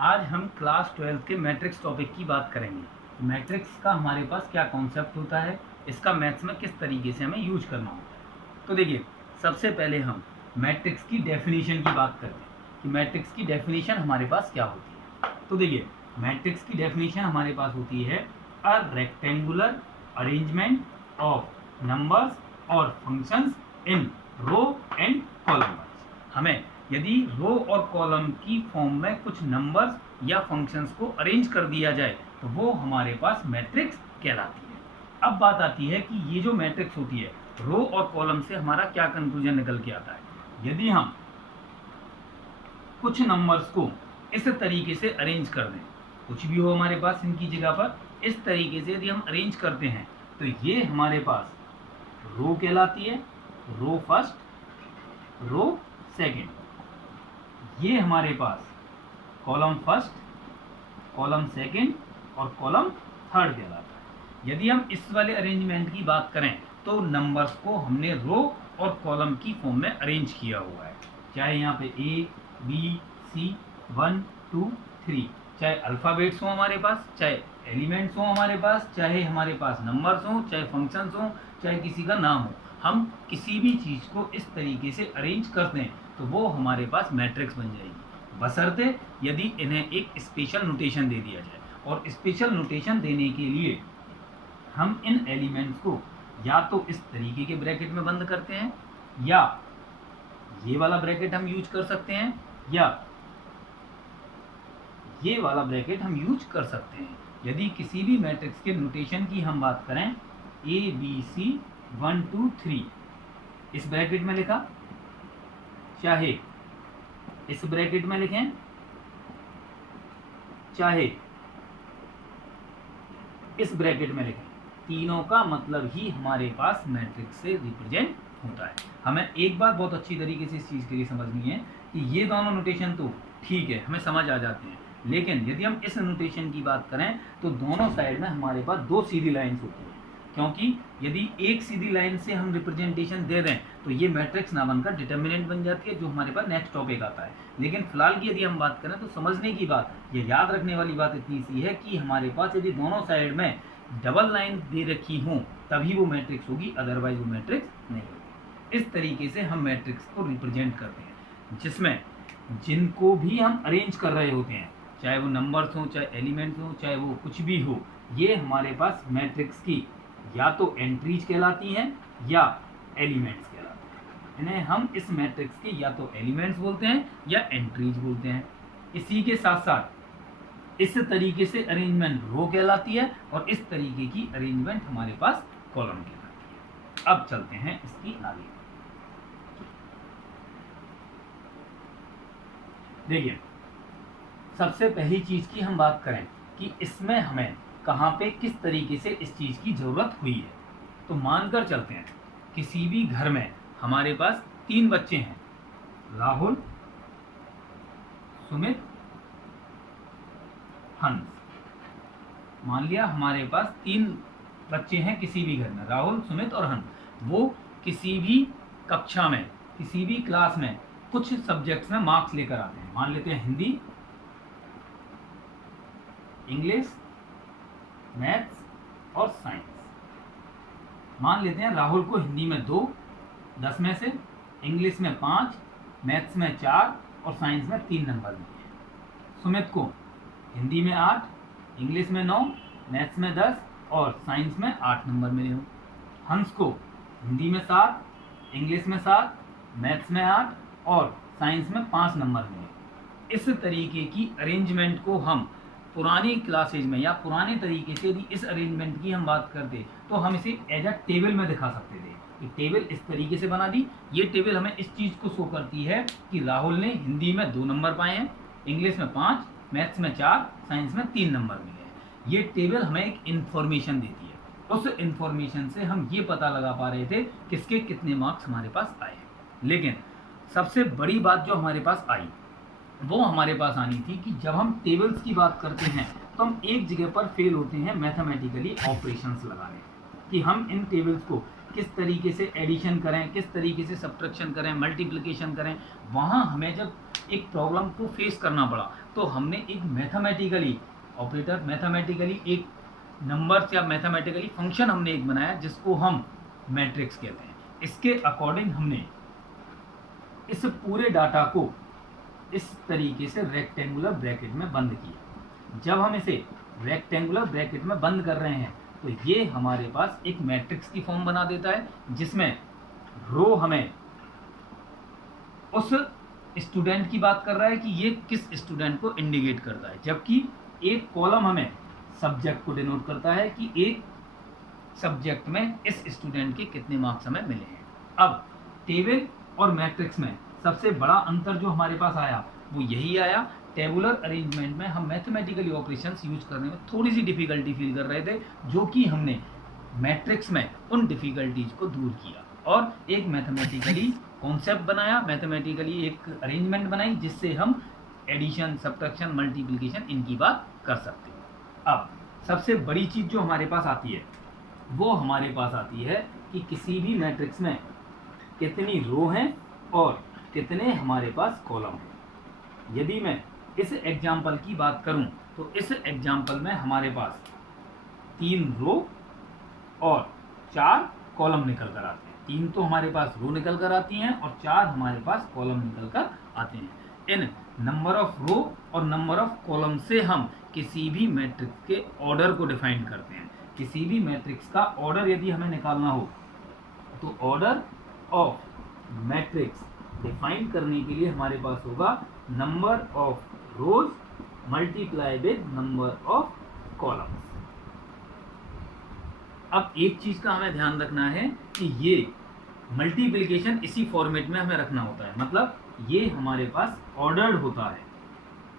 आज हम क्लास 12 के मैट्रिक्स टॉपिक की बात करेंगे। मैट्रिक्स का हमारे पास क्या कॉन्सेप्ट होता है, इसका मैथ्स में किस तरीके से हमें यूज करना होता है। तो देखिए, सबसे पहले हम मैट्रिक्स की डेफिनेशन की बात करते हैं कि मैट्रिक्स की डेफिनेशन हमारे पास क्या होती है। तो देखिए, मैट्रिक्स की डेफिनेशन हमारे पास होती है a rectangular arrangement of numbers और functions in row and column. हमें यदि रो और कॉलम की फॉर्म में कुछ नंबर्स या फंक्शंस को अरेंज कर दिया जाए तो वो हमारे पास मैट्रिक्स कहलाती है। अब बात आती है कि ये जो मैट्रिक्स होती है, रो और कॉलम से हमारा क्या कंक्लूजन निकल के आता है। यदि हम कुछ नंबर्स को इस तरीके से अरेंज कर दें, कुछ भी हो हमारे पास इनकी जगह पर, इस तरीके से यदि हम अरेंज करते हैं तो ये हमारे पास रो कहलाती है। Row first, row second. ये हमारे पास कॉलम फर्स्ट, कॉलम सेकेंड और कॉलम थर्ड कहलाता है। यदि हम इस वाले अरेंजमेंट की बात करें तो नंबर्स को हमने रो और कॉलम की फॉर्म में अरेंज किया हुआ है, चाहे यहाँ पे ए बी सी 1 2 3, चाहे अल्फ़ाबेट्स हो हमारे पास, चाहे एलिमेंट्स हो हमारे पास, चाहे हमारे पास नंबर्स हो, चाहे फंक्शंस हो, चाहे किसी का नाम हो, हम किसी भी चीज़ को इस तरीके से अरेंज कर दें तो वो हमारे पास मैट्रिक्स बन जाएगी, बशर्ते यदि इन्हें एक स्पेशल नोटेशन दे दिया जाए। और स्पेशल नोटेशन देने के लिए हम इन एलिमेंट्स को या तो इस तरीके के ब्रैकेट में बंद करते हैं, या ये वाला ब्रैकेट हम यूज कर सकते हैं, या ये वाला ब्रैकेट हम यूज कर सकते हैं। यदि किसी भी मैट्रिक्स के नोटेशन की हम बात करें, ए बी सी 1 2 3 इस ब्रैकेट में लिखा, चाहे इस ब्रैकेट में लिखें, चाहे इस ब्रैकेट में लिखें, तीनों का मतलब ही हमारे पास मैट्रिक्स से रिप्रेजेंट होता है। हमें एक बात बहुत अच्छी तरीके से इस चीज़ के लिए समझनी है कि ये दोनों नोटेशन तो ठीक है, हमें समझ आ जाते हैं, लेकिन यदि हम इस नोटेशन की बात करें तो दोनों साइड में हमारे पास दो सीधी लाइन्स होती हैं, क्योंकि यदि एक सीधी लाइन से हम रिप्रेजेंटेशन दे दें तो ये मैट्रिक्स ना बनकर डिटर्मिनेंट बन जाती है, जो हमारे पास नेक्स्ट टॉपिक आता है। लेकिन फिलहाल की यदि हम बात करें तो समझने की बात, ये याद रखने वाली बात इतनी सी है कि हमारे पास यदि दोनों साइड में डबल लाइन दे रखी हों तभी वो मैट्रिक्स होगी, अदरवाइज वो मैट्रिक्स नहीं होगी। इस तरीके से हम मैट्रिक्स को रिप्रेजेंट करते हैं, जिसमें जिनको भी हम अरेंज कर रहे होते हैं, चाहे वो नंबर्स हों, चाहे एलिमेंट्स हों, चाहे वो कुछ भी हो, ये हमारे पास मैट्रिक्स की या तो एंट्रीज कहलाती हैं या एलिमेंट्स कहलाते हैं। इन्हें हम इस मैट्रिक्स के या तो एलिमेंट्स बोलते हैं या एंट्रीज बोलते हैं। इसी के साथ साथ इस तरीके से अरेंजमेंट रो कहलाती है और इस तरीके की अरेंजमेंट हमारे पास कॉलम कहलाती है। अब चलते हैं इसकी आगे। देखिए, सबसे पहली चीज की हम बात करें कि इसमें हमें कहाँ पे किस तरीके से इस चीज की जरूरत हुई है, तो मानकर चलते हैं किसी भी घर में हमारे पास 3 बच्चे हैं, राहुल, सुमित, हंस। मान लिया हमारे पास 3 बच्चे हैं किसी भी घर में, राहुल, सुमित और हंस। वो किसी भी कक्षा में, किसी भी क्लास में कुछ सब्जेक्ट्स में मार्क्स लेकर आते हैं। मान लेते हैं हिंदी, इंग्लिश, मैथ्स और साइंस। मान लेते हैं राहुल को हिंदी में 2 10 में से, इंग्लिश में 5, मैथ्स में 4 और साइंस में 3 नंबर मिले हैं। सुमित को हिंदी में 8, इंग्लिश में 9, मैथ्स में 10 और साइंस में 8 नंबर मिले हों। हंस को हिंदी में 7, इंग्लिश में 7, मैथ्स में 8 और साइंस में 5 नंबर मिले। इस तरीके की अरेंजमेंट को हम पुरानी क्लासेज में या पुराने तरीके से यदि इस अरेंजमेंट की हम बात करते तो हम इसे एज अ टेबल में दिखा सकते थे कि टेबल इस तरीके से बना दी। ये टेबल हमें इस चीज़ को शो करती है कि राहुल ने हिंदी में 2 नंबर पाए हैं, इंग्लिश में 5, मैथ्स में 4, साइंस में 3 नंबर मिले हैं। ये टेबल हमें एक इन्फॉर्मेशन देती है, उस इन्फॉर्मेशन से हम ये पता लगा पा रहे थे किसके कितने मार्क्स हमारे पास आए हैं। लेकिन सबसे बड़ी बात जो हमारे पास आई वो हमारे पास आनी थी कि जब हम टेबल्स की बात करते हैं तो हम एक जगह पर फेल होते हैं मैथमेटिकली ऑपरेशंस लगाने। कि हम इन टेबल्स को किस तरीके से एडिशन करें, किस तरीके से सब्ट्रैक्शन करें, मल्टीप्लिकेशन करें। वहाँ हमें जब एक प्रॉब्लम को फेस करना पड़ा तो हमने एक मैथमेटिकली ऑपरेटर, मैथमेटिकली एक नंबर्स या मैथमेटिकली फंक्शन हमने एक बनाया जिसको हम मैट्रिक्स कहते हैं। इसके अकॉर्डिंग हमने इस पूरे डाटा को इस तरीके से रेक्टेंगुलर ब्रैकेट में बंद किया। जब हम इसे रेक्टेंगुलर ब्रैकेट में बंद कर रहे हैं तो ये हमारे पास एक मैट्रिक्स की फॉर्म बना देता है, जिसमें रो हमें उस स्टूडेंट की बात कर रहा है कि ये किस स्टूडेंट को इंडिकेट करता है, जबकि एक कॉलम हमें सब्जेक्ट को डिनोट करता है कि एक सब्जेक्ट में इस स्टूडेंट के कितने मार्क्स हमें मिले हैं। अब टेबल और मैट्रिक्स में सबसे बड़ा अंतर जो हमारे पास आया वो यही आया, टेबुलर अरेंजमेंट में हम मैथमेटिकली ऑपरेशंस यूज करने में थोड़ी सी डिफिकल्टी फील कर रहे थे, जो कि हमने मैट्रिक्स में उन डिफिकल्टीज को दूर किया और एक मैथमेटिकली कॉन्सेप्ट बनाया, मैथमेटिकली एक अरेंजमेंट बनाई जिससे हम एडिशन, सब्ट्रैक्शन, मल्टीप्लिकेशन इनकी बात कर सकते हैं। अब सबसे बड़ी चीज़ जो हमारे पास आती है वो हमारे पास आती है कि किसी भी मैट्रिक्स में कितनी रो हैं और कितने हमारे पास कॉलम हैं। यदि मैं इस एग्जाम्पल की बात करूं तो इस एग्जाम्पल में हमारे पास 3 रो और 4 कॉलम निकल कर आते हैं। 3 तो हमारे पास रो निकल कर आती हैं और 4 हमारे पास कॉलम निकल कर आते हैं। इन नंबर ऑफ रो और नंबर ऑफ कॉलम से हम किसी भी मैट्रिक्स के ऑर्डर को डिफाइन करते हैं। किसी भी मैट्रिक्स का ऑर्डर यदि हमें निकालना हो तो ऑर्डर ऑफ मैट्रिक्स डिफाइन करने के लिए हमारे पास होगा number of rose multiply with number of columns. अब एक चीज का हमें ध्यान रखना है कि ये मल्टीप्लिकेशन इसी फॉर्मेट में हमें रखना होता है, मतलब ये हमारे पास ऑर्डर्ड होता है।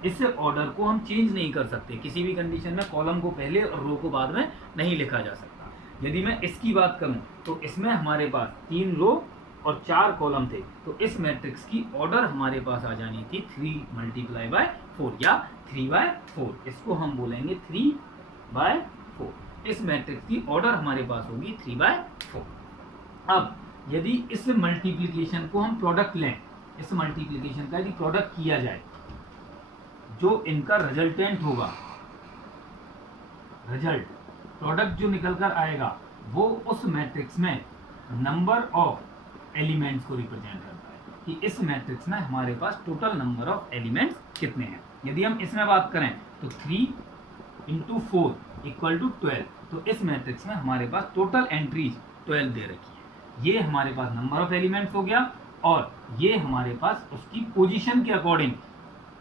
इस ऑर्डर को हम चेंज नहीं कर सकते, किसी भी कंडीशन में कॉलम को पहले और रो को बाद में नहीं लिखा जा सकता। यदि मैं इसकी बात करूं तो इसमें हमारे पास 3 रो और 4 कॉलम थे, तो इस मैट्रिक्स की ऑर्डर हमारे पास आ जानी थी 3 × 4 या 3/4। इसको हम बोलेंगे 3/4। इस मैट्रिक्स की ऑर्डर हमारे पास होगी 3/4। अब यदि इस मल्टीप्लिकेशन को हम प्रोडक्ट लें, इस मल्टीप्लिकेशन का यदि प्रोडक्ट किया जाए, जो इनका रिजल्टेंट होगा, रिजल्ट प्रोडक्ट जो निकल कर आएगा वो उस मैट्रिक्स में नंबर ऑफ एलिमेंट्स को रिप्रेजेंट करता है कि इस मैट्रिक्स में हमारे पास टोटल नंबर ऑफ एलिमेंट्स कितने हैं। यदि हम इसमें बात करें तो 3 × 4 = 12, तो इस मैट्रिक्स में हमारे पास टोटल एंट्रीज 12 दे रखी है। ये हमारे पास नंबर ऑफ एलिमेंट्स हो गया और ये हमारे पास उसकी पोजीशन के अकॉर्डिंग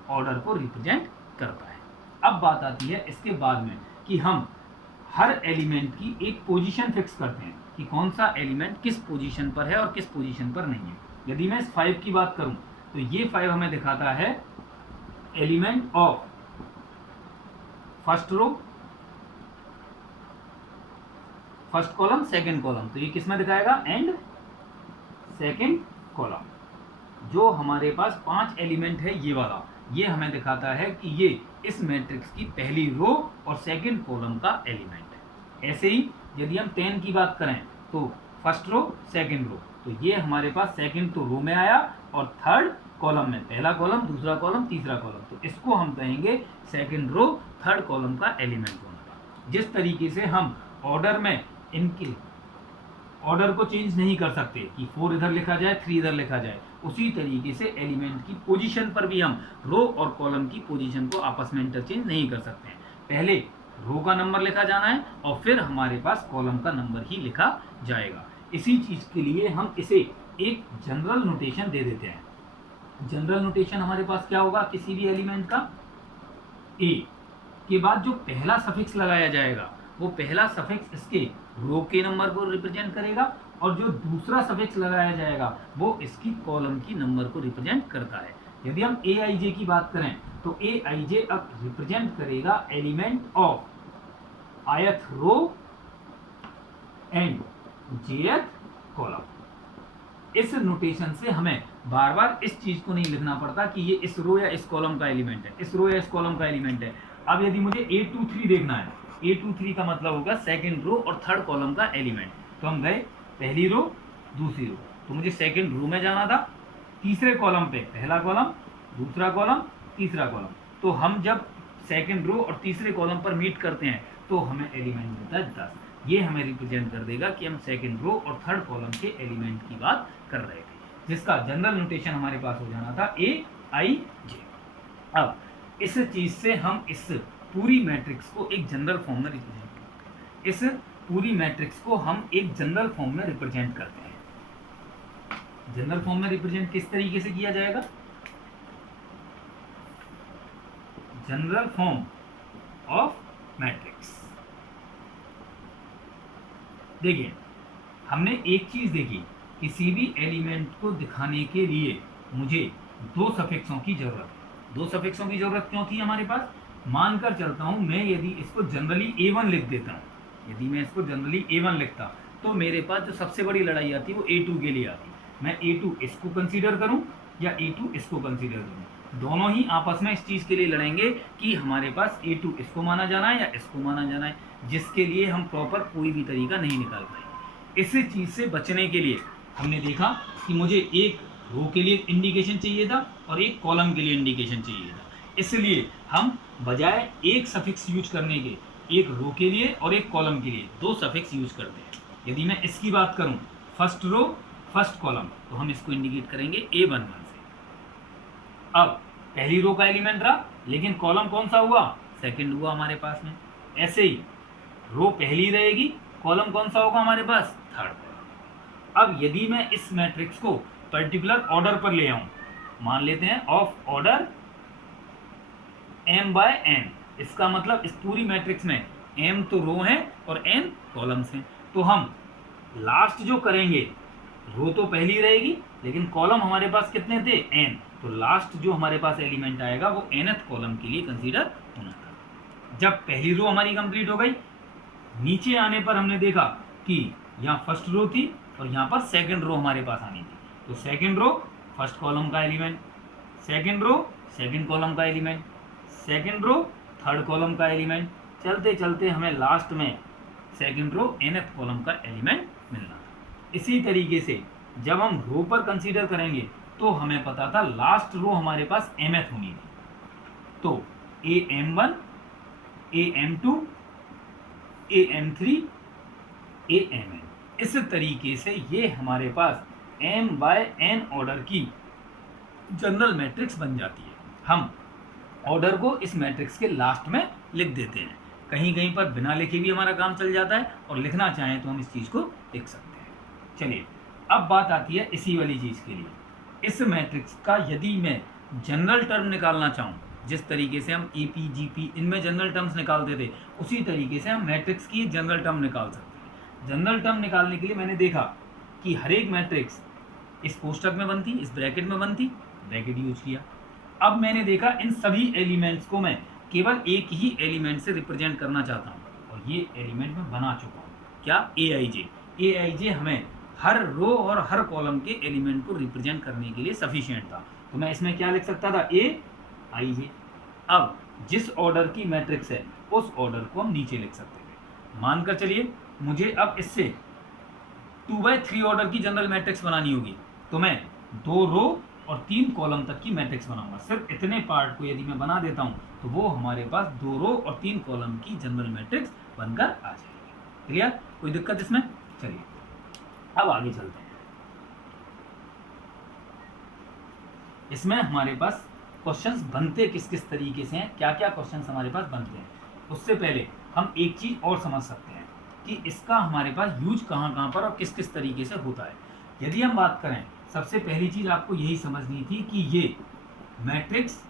ऑर्डर को रिप्रेजेंट करता है। अब बात आती है इसके बाद में कि हम हर एलिमेंट की एक पोजीशन फिक्स करते हैं कि कौन सा एलिमेंट किस पोजीशन पर है और किस पोजीशन पर नहीं है। यदि मैं इस 5 की बात करूं तो ये 5 हमें दिखाता है element of first row, first column, second column. तो ये किस में दिखाएगा? And second column. जो हमारे पास 5 एलिमेंट है ये वाला, ये हमें दिखाता है कि ये इस मैट्रिक्स की पहली रो और सेकंड कॉलम का एलिमेंट है। ऐसे ही यदि हम 10 की बात करें तो फर्स्ट रो, सेकंड रो, तो ये हमारे पास सेकंड तो रो में आया और थर्ड कॉलम में, पहला कॉलम, दूसरा कॉलम, तीसरा कॉलम, तो इसको हम कहेंगे सेकंड रो थर्ड कॉलम का एलिमेंट होने का। जिस तरीके से हम ऑर्डर में इनके ऑर्डर को चेंज नहीं कर सकते कि 4 इधर लिखा जाए, 3 इधर लिखा जाए, उसी तरीके से एलिमेंट की पोजीशन पर भी हम रो और कॉलम की पोजीशन को आपस में इंटरचेंज नहीं कर सकते हैं। पहले रो का नंबर लिखा जाना है और फिर हमारे पास कॉलम का नंबर ही लिखा जाएगा। इसी चीज़ के लिए हम इसे एक जनरल नोटेशन दे देते हैं। जनरल नोटेशन हमारे पास क्या होगा? किसी भी एलिमेंट का ए के बाद जो पहला सफिक्स लगाया जाएगा वो पहला सफिक्स इसके रो के नंबर को रिप्रेजेंट करेगा और जो दूसरा सफिक्स लगाया जाएगा वो इसकी कॉलम की नंबर को रिप्रेजेंट करता है। यदि हम ए आई जे की बात करें तो ए आई जे अब रिप्रेजेंट करेगा element of ith row and jth column. इस नोटेशन से हमें बार बार इस चीज को नहीं लिखना पड़ता कि ये इस रो या इस कॉलम का एलिमेंट है, इस रो या इस कॉलम का एलिमेंट है। अब यदि मुझे 8 2 3 देखना है A23 का मतलब होगा सेकंड रो और थर्ड कॉलम का एलिमेंट। तो हम गए पहली रो दूसरी रो, तो मुझे सेकंड रो में जाना था, तीसरे कॉलम पे पहला कॉलम, दूसरा कॉलम, तीसरा कॉलम। तो हम जब सेकंड रो और तीसरे कॉलम पर मीट करते हैं तो हमें एलिमेंट मिलता है 10। ये हमें रिप्रेजेंट कर देगा कि हम सेकंड रो और थर्ड कॉलम के एलिमेंट की बात कर रहे थे, जिसका जनरल नोटेशन हमारे पास हो जाना था AIJ। अब इस चीज से हम इस पूरी मैट्रिक्स को एक जनरल फॉर्म में रिप्रेजेंट इस पूरी मैट्रिक्स को हम एक जनरल फॉर्म में रिप्रेजेंट करते हैं। जनरल फॉर्म में रिप्रेजेंट किस तरीके से किया जाएगा? General form of matrix. देखिए, हमने एक चीज देखी, किसी भी एलिमेंट को दिखाने के लिए मुझे दो सफिक्सों की जरूरत है। दो सफिक्सों की जरूरत क्यों थी हमारे पास? मानकर चलता हूं मैं यदि इसको जनरली A1 लिख देता हूं, यदि मैं इसको जनरली A1 लिखता तो मेरे पास जो सबसे बड़ी लड़ाई आती वो A2 के लिए आती। मैं A2 इसको कंसीडर करूं या A2 इसको कंसीडर करूं, दोनों ही आपस में इस चीज के लिए लड़ेंगे कि हमारे पास A2 इसको माना जाना है या इसको माना जाना है, जिसके लिए हम प्रॉपर कोई भी तरीका नहीं निकाल पाएंगे। इस चीज से बचने के लिए हमने देखा कि मुझे एक रो के लिए इंडिकेशन चाहिए था और एक कॉलम के लिए इंडिकेशन चाहिए था, इसलिए हम बजाय एक सफिक्स यूज करने के एक रो के लिए और एक कॉलम के लिए दो सफिक्स यूज करते हैं। यदि मैं इसकी बात करूं फर्स्ट रो फर्स्ट कॉलम, तो हम इसको इंडिकेट करेंगे A11 से। अब पहली रो का एलिमेंट रहा, लेकिन कॉलम कौन सा हुआ? सेकंड हुआ हमारे पास में। ऐसे ही रो पहली रहेगी, कॉलम कौन सा होगा हमारे पास? Third column. अब यदि मैं इस मैट्रिक्स को पर्टिकुलर ऑर्डर पर ले आऊं, मान लेते हैं ऑफ ऑर्डर m/n, इसका मतलब इस पूरी मैट्रिक्स में m तो रो है और n कॉलम्स हैं, तो हम लास्ट जो करेंगे, रो तो पहली रहेगी लेकिन कॉलम हमारे पास कितने थे? n, तो लास्ट जो हमारे पास एलिमेंट आएगा वो nth कॉलम के लिए कंसीडर होना था। जब पहली रो हमारी कंप्लीट हो गई, नीचे आने पर हमने देखा कि यहाँ फर्स्ट रो थी और यहाँ पर सेकंड रो हमारे पास आनी थी, तो सेकंड रो फर्स्ट कॉलम का element, second row second column का element, second row third column का एलिमेंट, चलते चलते हमें लास्ट में सेकंड रो nth कॉलम का एलिमेंट मिलना। इसी तरीके से जब हम रो पर कंसीडर करेंगे तो हमें पता था लास्ट रो हमारे पास mth होनी थी, तो AM1, AM2, AM3, AMn, इस तरीके से ये हमारे पास m/n ऑर्डर की जनरल मैट्रिक्स बन जाती है। हम ऑर्डर को इस मैट्रिक्स के लास्ट में लिख देते हैं, कहीं कहीं पर बिना लिखे भी हमारा काम चल जाता है, और लिखना चाहें तो हम इस चीज़ को लिख सकते हैं। चलिए, अब बात आती है इसी वाली चीज़ के लिए। इस मैट्रिक्स का यदि मैं जनरल टर्म निकालना चाहूँ, जिस तरीके से हम AP, GP इनमें जनरल टर्म्स निकालते थे, उसी तरीके से हम मैट्रिक्स की जनरल टर्म निकाल सकते हैं। जनरल टर्म निकालने के लिए मैंने देखा कि हर एक मैट्रिक्स इस कोष्टक में बनती, इस ब्रैकेट में बनती, ब्रैकेट यूज किया। अब मैंने देखा इन सभी एलिमेंट्स को मैं केवल एक ही एलिमेंट से रिप्रेजेंट करना चाहता हूँ, और ये एलिमेंट मैं बना चुका हूँ। क्या? AIJ हमें हर रो और हर कॉलम के एलिमेंट को रिप्रेजेंट करने के लिए सफिशिएंट था, तो मैं इसमें क्या लिख सकता था? AIJ। अब जिस ऑर्डर की मैट्रिक्स है उस ऑर्डर को हम नीचे लिख सकते थे। मानकर चलिए मुझे अब इससे 2/3 ऑर्डर की जनरल मैट्रिक्स बनानी होगी, तो मैं 2 रो और 3 कॉलम तक की मैट्रिक्स बनाऊंगा। सिर्फ इतने पार्ट को यदि मैं बना देता हूं तो वो हमारे पास 2 रो और 3 कॉलम की जनरल मैट्रिक्स बनकर आ जाएगी। क्लियर? कोई दिक्कत इसमें? चलिए अब आगे चलते हैं। इसमें हमारे पास क्वेश्चंस बनते किस किस तरीके से हैं, क्या क्या क्वेश्चंस हमारे पास बनते हैं, उससे पहले हम एक चीज और समझ सकते हैं कि इसका हमारे पास यूज कहाँ कहाँ पर और किस किस तरीके से होता है। यदि हम बात करें, सबसे पहली चीज आपको यही समझनी थी कि ये मैट्रिक्स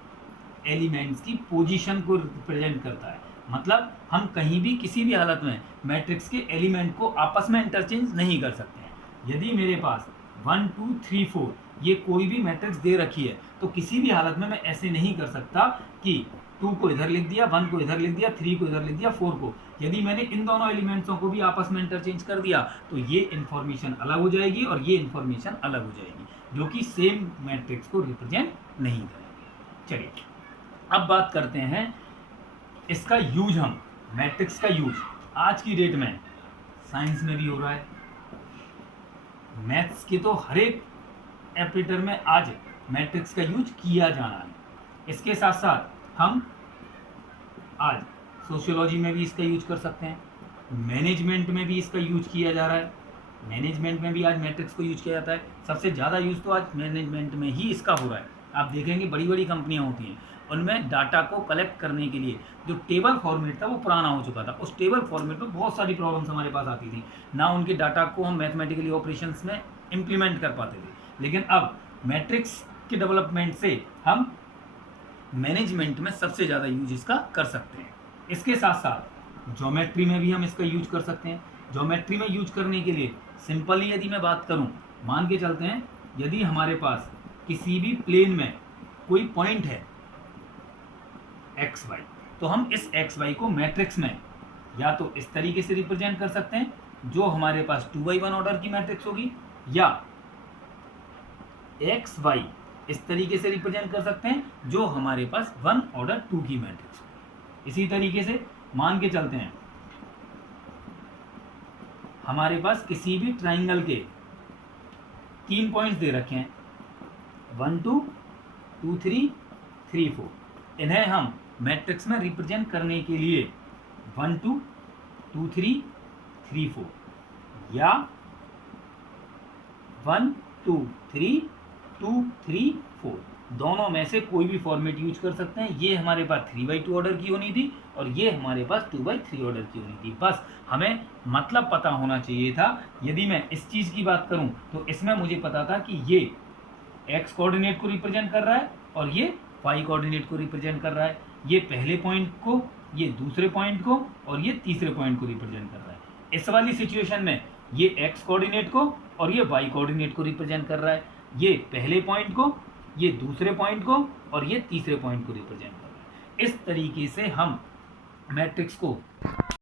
एलिमेंट्स की पोजीशन को रिप्रेजेंट करता है। मतलब हम कहीं भी किसी भी हालत में मैट्रिक्स के एलिमेंट को आपस में इंटरचेंज नहीं कर सकते हैं। यदि मेरे पास 1 2 3 4 ये कोई भी मैट्रिक्स दे रखी है, तो किसी भी हालत में मैं ऐसे नहीं कर सकता कि 2 को इधर लिख दिया, 1 को इधर लिख दिया, 3 को इधर लिख दिया, 4 को। यदि मैंने इन दोनों एलिमेंट्सों को भी आपस में इंटरचेंज कर दिया तो ये इन्फॉर्मेशन अलग हो जाएगी और ये इन्फॉर्मेशन अलग हो जाएगी, जो कि सेम मैट्रिक्स को रिप्रेजेंट नहीं करेंगे। चलिए अब बात करते हैं इसका यूज हम मैट्रिक्स का यूज आज की डेट में साइंस में भी हो रहा है, मैथ्स के तो हर एक ऑपरेटर में आज मैट्रिक्स का यूज किया जाना है। इसके साथ साथ हम आज सोशियोलॉजी में भी इसका यूज कर सकते हैं, मैनेजमेंट में भी इसका यूज किया जा रहा है, मैनेजमेंट में भी आज मैट्रिक्स को यूज किया जाता है। सबसे ज़्यादा यूज तो आज मैनेजमेंट में ही इसका हो रहा है। आप देखेंगे बड़ी बड़ी कंपनियां होती हैं, उनमें डाटा को कलेक्ट करने के लिए जो टेबल फॉर्मेट था वो पुराना हो चुका था। उस टेबल फॉर्मेट में बहुत सारी प्रॉब्लम्स हमारे पास आती थी, ना उनके डाटा को हम मैथमेटिकली ऑपरेशंस में इम्प्लीमेंट कर पाते थे। लेकिन अब मैट्रिक्स के डेवलपमेंट से हम मैनेजमेंट में सबसे ज़्यादा यूज इसका कर सकते हैं। इसके साथ साथ ज्योमेट्री में भी हम इसका यूज कर सकते हैं। ज्योमेट्री में यूज करने के लिए सिंपली यदि मैं बात करूं, मान के चलते हैं यदि हमारे पास किसी भी प्लेन में कोई पॉइंट है एक्स वाई, तो हम इस एक्स वाई को मैट्रिक्स में या तो इस तरीके से रिप्रेजेंट कर सकते हैं जो हमारे पास 2x1 ऑर्डर की मैट्रिक्स होगी, या एक्स वाई इस तरीके से रिप्रेजेंट कर सकते हैं जो हमारे पास 1 ऑर्डर 2 की मैट्रिक्स होगी। इसी तरीके से मान के चलते हैं हमारे पास किसी भी ट्राइंगल के 3 पॉइंट्स दे रखे हैं 1 2 2 3 3 4, इन्हें हम मैट्रिक्स में रिप्रेजेंट करने के लिए 1 2 2 3 3 4 या 1 2 3 2 3 4 दोनों में से कोई भी फॉर्मेट यूज कर सकते हैं। ये हमारे पास 3/2 ऑर्डर की होनी थी और ये हमारे पास 2/3 ऑर्डर की होनी थी। बस हमें मतलब पता होना चाहिए था। यदि मैं इस चीज़ की बात करूं तो इसमें मुझे पता था कि ये एक्स कोऑर्डिनेट को रिप्रेजेंट कर रहा है और ये वाई कोऑर्डिनेट को रिप्रेजेंट कर रहा है। ये पहले पॉइंट को, ये दूसरे पॉइंट को और ये तीसरे पॉइंट को रिप्रेजेंट कर रहा है। इस वाली सिचुएशन में ये एक्स कोऑर्डिनेट को और ये वाई कोऑर्डिनेट को रिप्रेजेंट कर रहा है। ये पहले पॉइंट को, ये दूसरे पॉइंट को और ये तीसरे पॉइंट को रिप्रेजेंट कर रहा है। इस तरीके से हम मैट्रिक्स को